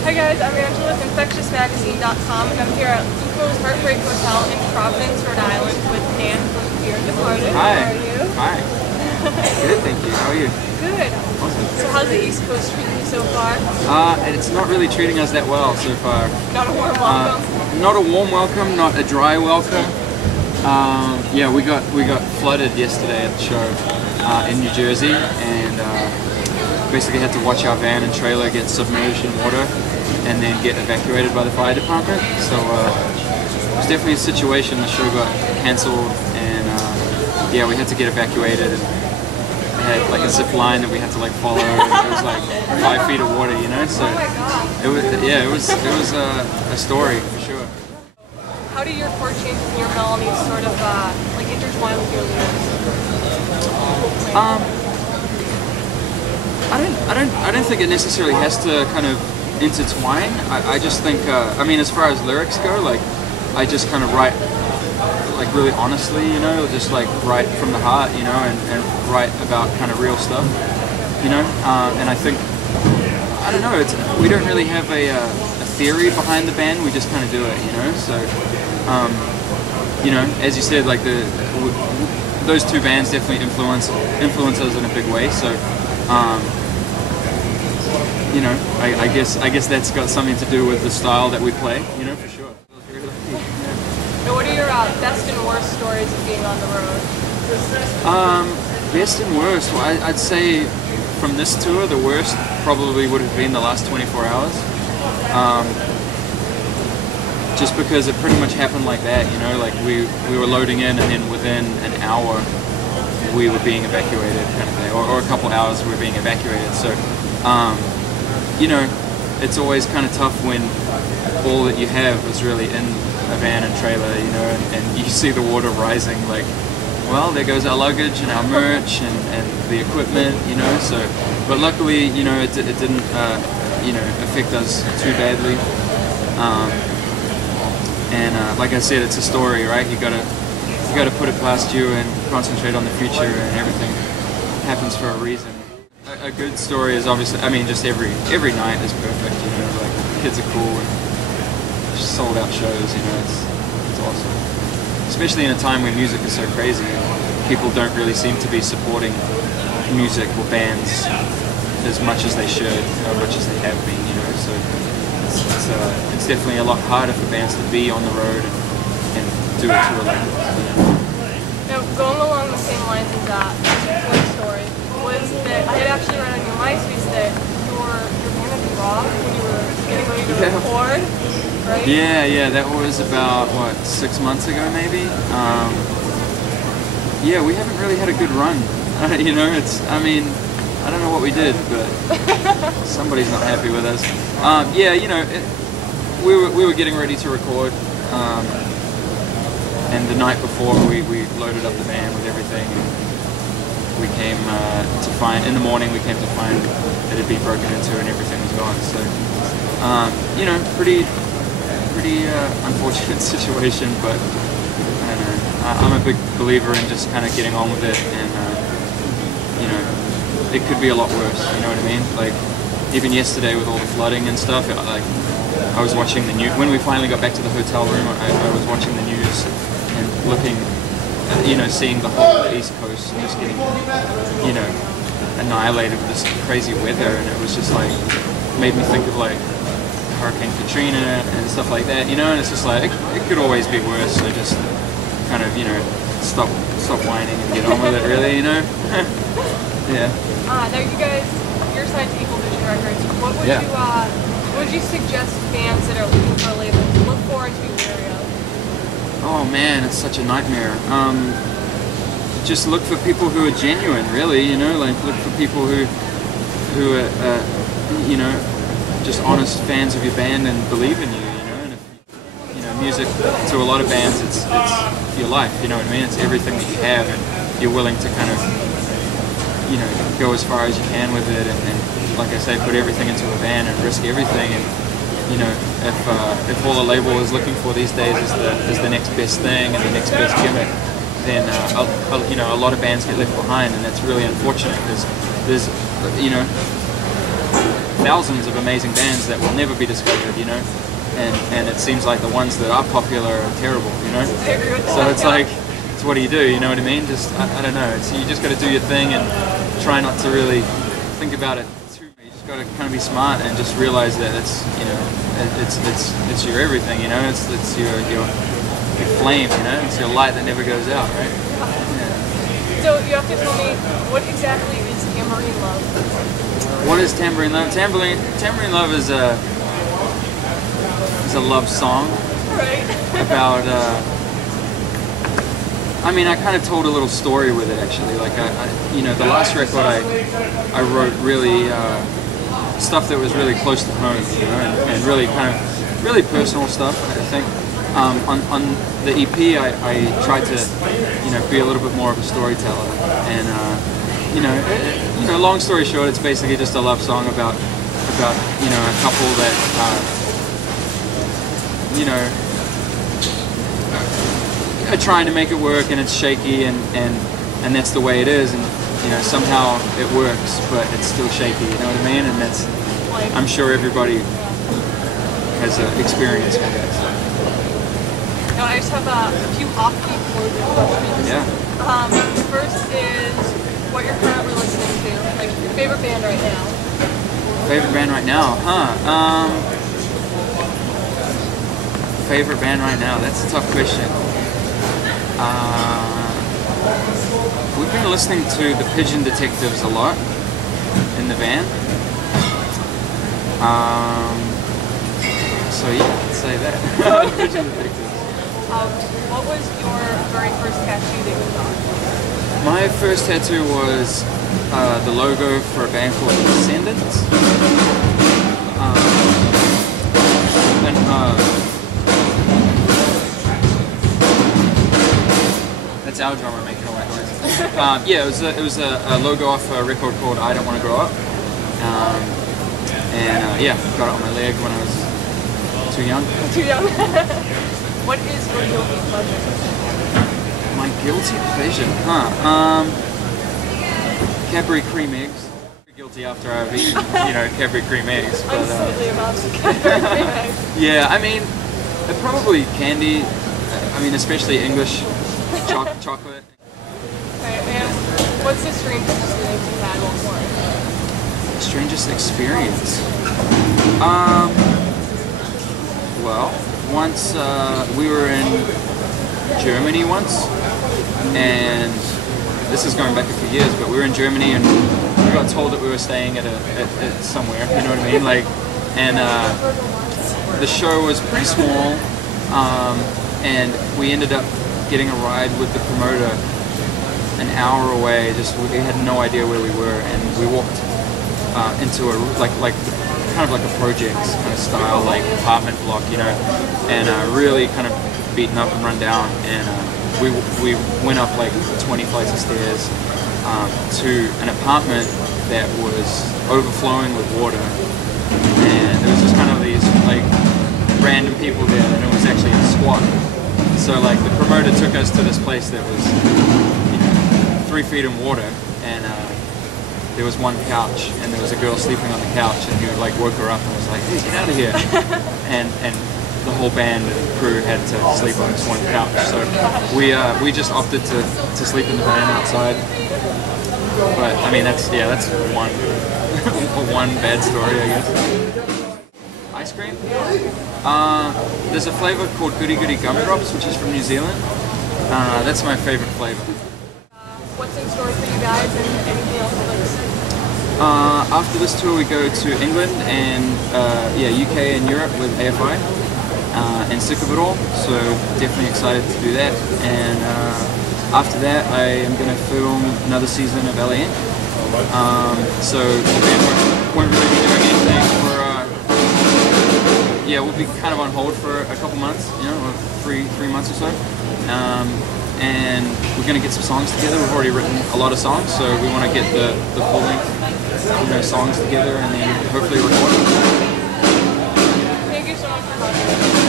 Hi guys, I'm Angela with InfectiousMagazine.com and I'm here at Luco's Heartbreak Hotel in Providence, Rhode Island with Dan from Fear Departed. Hi. How are you? Hi. Good, thank you. How are you? Good. Awesome. So how's the East Coast treating you so far? It's not really treating us that well so far. Not a warm welcome? Not a warm welcome, not a dry welcome. Yeah, we got flooded yesterday at the show in New Jersey, and basically had to watch our van and trailer get submerged in water and then get evacuated by the fire department. So it was definitely a situation. The show got cancelled, and yeah, we had to get evacuated. And we had like a zip line that we had to like follow, and it was like 5 feet of water, you know. So it was, yeah, it was a story for sure. How do your chord changes and your melodies sort of like intertwine with your lyrics? I don't think it necessarily has to kind of intertwine. I just think, I mean, as far as lyrics go, like, I just kind of write, like, really honestly, you know, just like write from the heart, you know, and write about kind of real stuff, you know. And I think, I don't know, we don't really have a theory behind the band. We just kind of do it, you know. So, you know, as you said, like those two bands definitely influence us in a big way. So. You know, I guess that's got something to do with the style that we play, you know, for sure. So what are your best and worst stories of being on the road? Best and worst, well, I'd say from this tour, the worst probably would have been the last 24 hours. Just because it pretty much happened like that, you know, like we were loading in, and then within an hour we were being evacuated, kind of thing, or a couple hours we were being evacuated. So, you know, it's always kind of tough when all that you have is really in a van and trailer, you know, and you see the water rising, like, well, there goes our luggage and our merch and the equipment, you know. So, but luckily, you know, it didn't, you know, affect us too badly. And like I said, it's a story, right? You gotta put it past you and concentrate on the future, and everything happens for a reason. A good story is obviously, I mean, just every night is perfect, you know, like the kids are cool and just sold out shows, you know, it's awesome. Especially in a time when music is so crazy and people don't really seem to be supporting music or bands as much as they should, or much as they have been, you know, so it's definitely a lot harder for bands to be on the road and do a tour like this, you know. Now, going along the same lines as that story, was that I had actually read on your MySpace that your band had been robbed when you were getting ready to record, right? Yeah, that was about, what, 6 months ago maybe? Yeah, we haven't really had a good run. You know, I mean, I don't know what we did, but somebody's not happy with us. Yeah, you know, we were getting ready to record, and the night before we loaded up the van with everything. We came to find, in the morning we came to find that it had been broken into and everything was gone. So, you know, pretty unfortunate situation, but I don't know. I'm a big believer in just kind of getting on with it, and you know, it could be a lot worse. You know what I mean? Like even yesterday with all the flooding and stuff, like I was watching the news when we finally got back to the hotel room. I was watching the news and looking. You know, seeing the whole East Coast just getting, you know, annihilated with this crazy weather, and it was just like, made me think of like Hurricane Katrina and stuff like that, you know, and it's just like, it could always be worse, so just kind of, you know, stop whining and get on with it, really, you know? Yeah. Now you guys, you're signed to Equal Vision Records. What would you suggest bands that are looking for a label to look for and to be wary of? Oh man, it's such a nightmare. Just look for people who are genuine, really, you know, like look for people who are, you know, just honest fans of your band and believe in you, you know. And if, you know, music to a lot of bands, it's your life, you know what I mean? It's everything that you have, and you're willing to kind of, you know, go as far as you can with it, and like I say, put everything into a band and risk everything. And you know, if all a label is looking for these days is the next best thing and the next best gimmick, then you know, a lot of bands get left behind, and that's really unfortunate because there's, you know, thousands of amazing bands that will never be discovered, you know, and it seems like the ones that are popular are terrible, you know. So it's like, it's what do? You know what I mean? Just I don't know. It's, you just got to do your thing and try not to really think about it too much. You just got to kind of be smart and just realize that it's, you know, it's your everything, you know. It's your flame, you know. It's your light that never goes out, right? Yeah. So you have to tell me, what exactly is Tambourine Love? What is Tambourine Love? Tambourine Love is a love song, right? About. I mean, I kind of told a little story with it actually. Like I you know, the last record I wrote really stuff that was really close to home, you know, and really kind of really personal stuff. I think on the EP I tried to, you know, be a little bit more of a storyteller, and you know, long story short, it's basically just a love song about you know, a couple that you know, are trying to make it work, and it's shaky, and that's the way it is, and you know, somehow it works, but it's still shaky, you know what I mean? And that's, I'm sure everybody has an experience with that. So. Now, I just have a few offbeat questions. Yeah. First is what you're currently listening to, like your favorite band right now. Favorite band right now, huh? Favorite band right now? That's a tough question. We've been listening to the Pigeon Detectives a lot in the van. So yeah, I'd say that. Pigeon Detectives. What was your very first tattoo that you got? My first tattoo was the logo for a band called Descendants. That's our drummer making all that noise. Yeah, it was a logo off a record called I Don't Want to Grow Up. Yeah, got it on my leg when I was too young. Too young. What is your guilty pleasure? My guilty pleasure? Huh. Cadbury cream eggs. Guilty after I've eaten, you know, Cadbury cream eggs. But, I'm slightly about to Cadbury cream eggs. Yeah, I mean, probably candy. I mean, especially English chocolate. Right, and what's the strangest experience you had while touring? Strangest experience? Well, once we were in Germany once, and this is going back a few years, but we were in Germany and we got told that we were staying at somewhere, you know what I mean? Like, and the show was pretty small, and we ended up getting a ride with the promoter an hour away. Just we had no idea where we were, and we walked into a like kind of like a project kind of style, like apartment block, you know, and really kind of beaten up and run down, and we went up like 20 flights of stairs to an apartment that was overflowing with water, and there was just kind of these like random people there, and it was actually a squat. So like the promoter took us to this place that was, you know, 3 feet in water, and there was one couch, and there was a girl sleeping on the couch, and he like woke her up and was like, "Hey, get out of here!" and the whole band and crew had to sleep on this one couch. So we just opted to sleep in the van outside. But I mean, that's one one bad story, I guess. Ice cream? There's a flavor called Goody Goody Gumdrops, which is from New Zealand. That's my favorite flavor. What's in store for you guys, and anything else you'd like to say? After this tour, we go to England and UK and Europe with AFI, and sick of it all. So definitely excited to do that. And after that, I am going to film another season of LAN. So the band won't really be doing anything for. We'll be kind of on hold for a couple months, you know, or three months or so. And we're going to get some songs together. We've already written a lot of songs, so we want to get the full length, you know, songs together, and then hopefully record them. Thank you so much for talking.